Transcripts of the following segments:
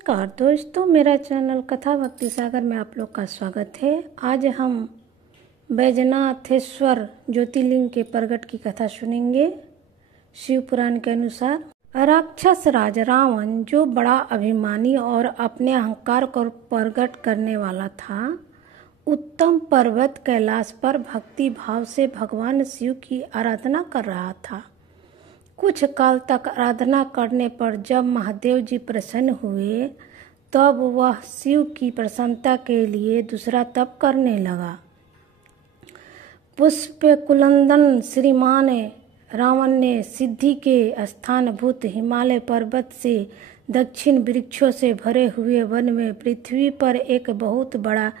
नमस्कार दोस्तों, मेरा चैनल कथा भक्ति सागर में आप लोग का स्वागत है। आज हम बैजनाथेश्वर ज्योतिर्लिंग के प्रगट की कथा सुनेंगे। शिव पुराण के अनुसार राक्षस राज रावण, जो बड़ा अभिमानी और अपने अहंकार को प्रकट करने वाला था, उत्तम पर्वत कैलाश पर भक्ति भाव से भगवान शिव की आराधना कर रहा था। कुछ काल तक आराधना करने पर जब महादेव जी प्रसन्न हुए, तब वह शिव की प्रसन्नता के लिए दूसरा तप करने लगा। पुष्पकुलंदन श्रीमान रावण ने सिद्धि के स्थानभूत हिमालय पर्वत से दक्षिण वृक्षों से भरे हुए वन में पृथ्वी पर एक बहुत बड़ा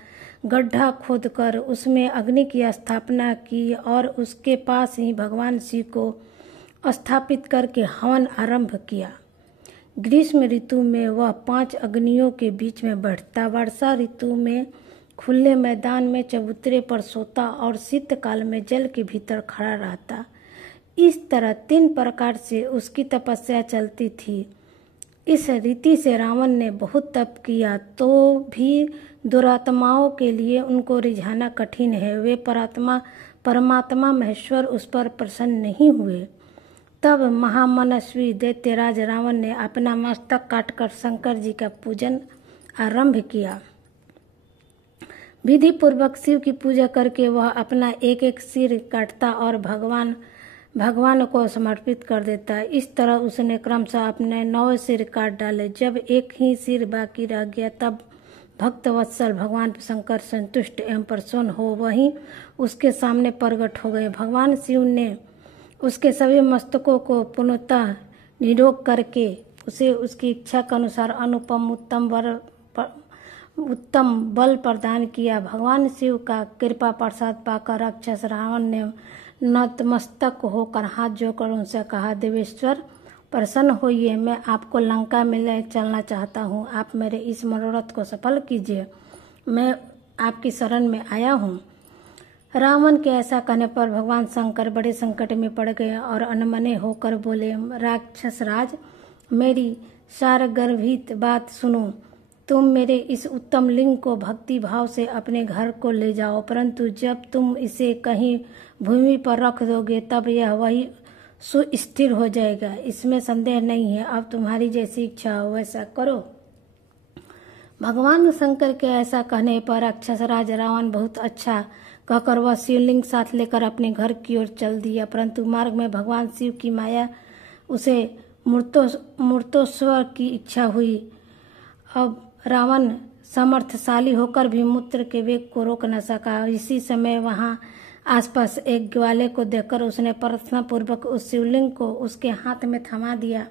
गड्ढा खोदकर उसमें अग्नि की स्थापना की और उसके पास ही भगवान शिव को स्थापित करके हवन आरंभ किया। ग्रीष्म ऋतु में वह 5 अग्नियों के बीच में बैठता, वर्षा ऋतु में खुले मैदान में चबूतरे पर सोता और शीतकाल में जल के भीतर खड़ा रहता। इस तरह 3 प्रकार से उसकी तपस्या चलती थी। इस रीति से रावण ने बहुत तप किया, तो भी दुरात्माओं के लिए उनको रिझाना कठिन है। वे परमात्मा महेश्वर उस पर प्रसन्न नहीं हुए। तब महामनस्वी दैत्यराज रावण ने अपना मस्तक काटकर शंकर जी का पूजन आरंभ किया। विधि पूर्वक शिव की पूजा करके वह अपना एक एक सिर काटता और भगवान को समर्पित कर देता। इस तरह उसने क्रमशः अपने 9 सिर काट डाले। जब एक ही सिर बाकी रह गया, तब भक्त वत्सल भगवान शंकर संतुष्ट एवं प्रसन्न हो वहीं उसके सामने प्रकट हो गए। भगवान शिव ने उसके सभी मस्तकों को पुनः निरोग करके उसे उसकी इच्छा के अनुसार अनुपम उत्तम बल प्रदान किया। भगवान शिव का कृपा प्रसाद पाकर राक्षस रावण ने नतमस्तक होकर हाथ जोड़कर उनसे कहा, देवेश्वर प्रसन्न होइए, मैं आपको लंका में ले चलना चाहता हूँ। आप मेरे इस मनोरथ को सफल कीजिए, मैं आपकी शरण में आया हूँ। रावण के ऐसा कहने पर भगवान शंकर बड़े संकट में पड़ गए और अनमने होकर बोले, राक्षस राज, मेरी सारगर्भित बात सुनो। तुम मेरे इस उत्तम लिंग को भक्ति भाव से अपने घर को ले जाओ, परंतु जब तुम इसे कहीं भूमि पर रख दोगे, तब यह वही सुस्थिर हो जाएगा, इसमें संदेह नहीं है। अब तुम्हारी जैसी इच्छा हो वैसा करो। भगवान शंकर के ऐसा कहने पर राक्षस राज रावण बहुत अच्छा कहकर वह शिवलिंग साथ लेकर अपने घर की ओर चल दिया, परंतु मार्ग में भगवान शिव की माया उसे मूर्तोत्सव की इच्छा हुई। अब रावण समर्थशाली होकर भी मूत्र के वेग को रोक न सका। इसी समय वहां आसपास एक ग्वाले को देखकर उसने प्रार्थना पूर्वक उस शिवलिंग को उसके हाथ में थमा दिया,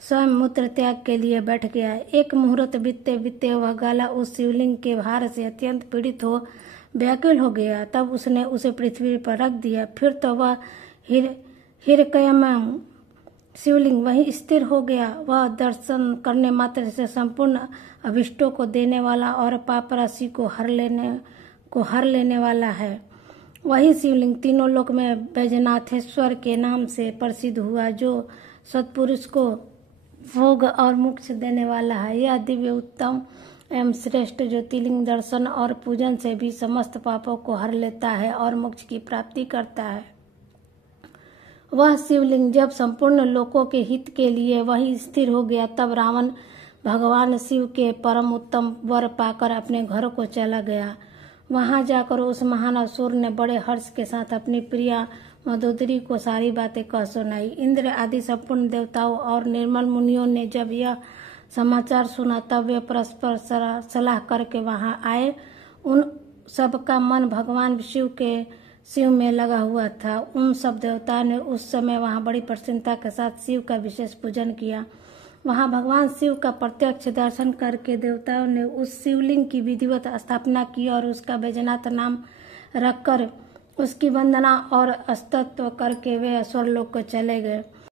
स्वयं मूत्र त्याग के लिए बैठ गया। एक मुहूर्त बीतते बीतते वह ग्वाला उस शिवलिंग के भार से अत्यंत पीड़ित हो व्याकुल हो गया। तब उसने उसे पृथ्वी पर रख दिया। फिर तो वह हिरण्यमय शिवलिंग वहीं स्थिर हो गया। वह दर्शन करने मात्र से संपूर्ण अभिष्टों को देने वाला और पाप राशि को हर लेने वाला है। वही शिवलिंग तीनों लोक में बैजनाथेश्वर के नाम से प्रसिद्ध हुआ, जो सत्पुरुष को भोग और मोक्ष देने वाला है। यह दिव्य उत्तम एवं श्रेष्ठ ज्योतिर्लिंग दर्शन और पूजन से भी समस्त पापों को हर लेता है और मोक्ष की प्राप्ति करता है। वह शिवलिंग जब संपूर्ण लोकों के हित के लिए वही स्थिर हो गया, तब रावण भगवान शिव के परम उत्तम वर पाकर अपने घर को चला गया। वहां जाकर उस महान असुर ने बड़े हर्ष के साथ अपनी प्रिया मंदोदरी को सारी बातें कह सुनाई। इंद्र आदि संपूर्ण देवताओं और निर्मल मुनियों ने जब यह समाचार सुना, तब वे परस्पर सलाह करके वहां आए। उन सबका मन भगवान शिव में लगा हुआ था। उन सब देवताओं ने उस समय वहां बड़ी प्रसन्नता के साथ शिव का विशेष पूजन किया। वहां भगवान शिव का प्रत्यक्ष दर्शन करके देवताओं ने उस शिवलिंग की विधिवत स्थापना की और उसका बैजनाथ नाम रखकर उसकी वंदना और स्तुति करके वे स्वर्गलोक को चले गए।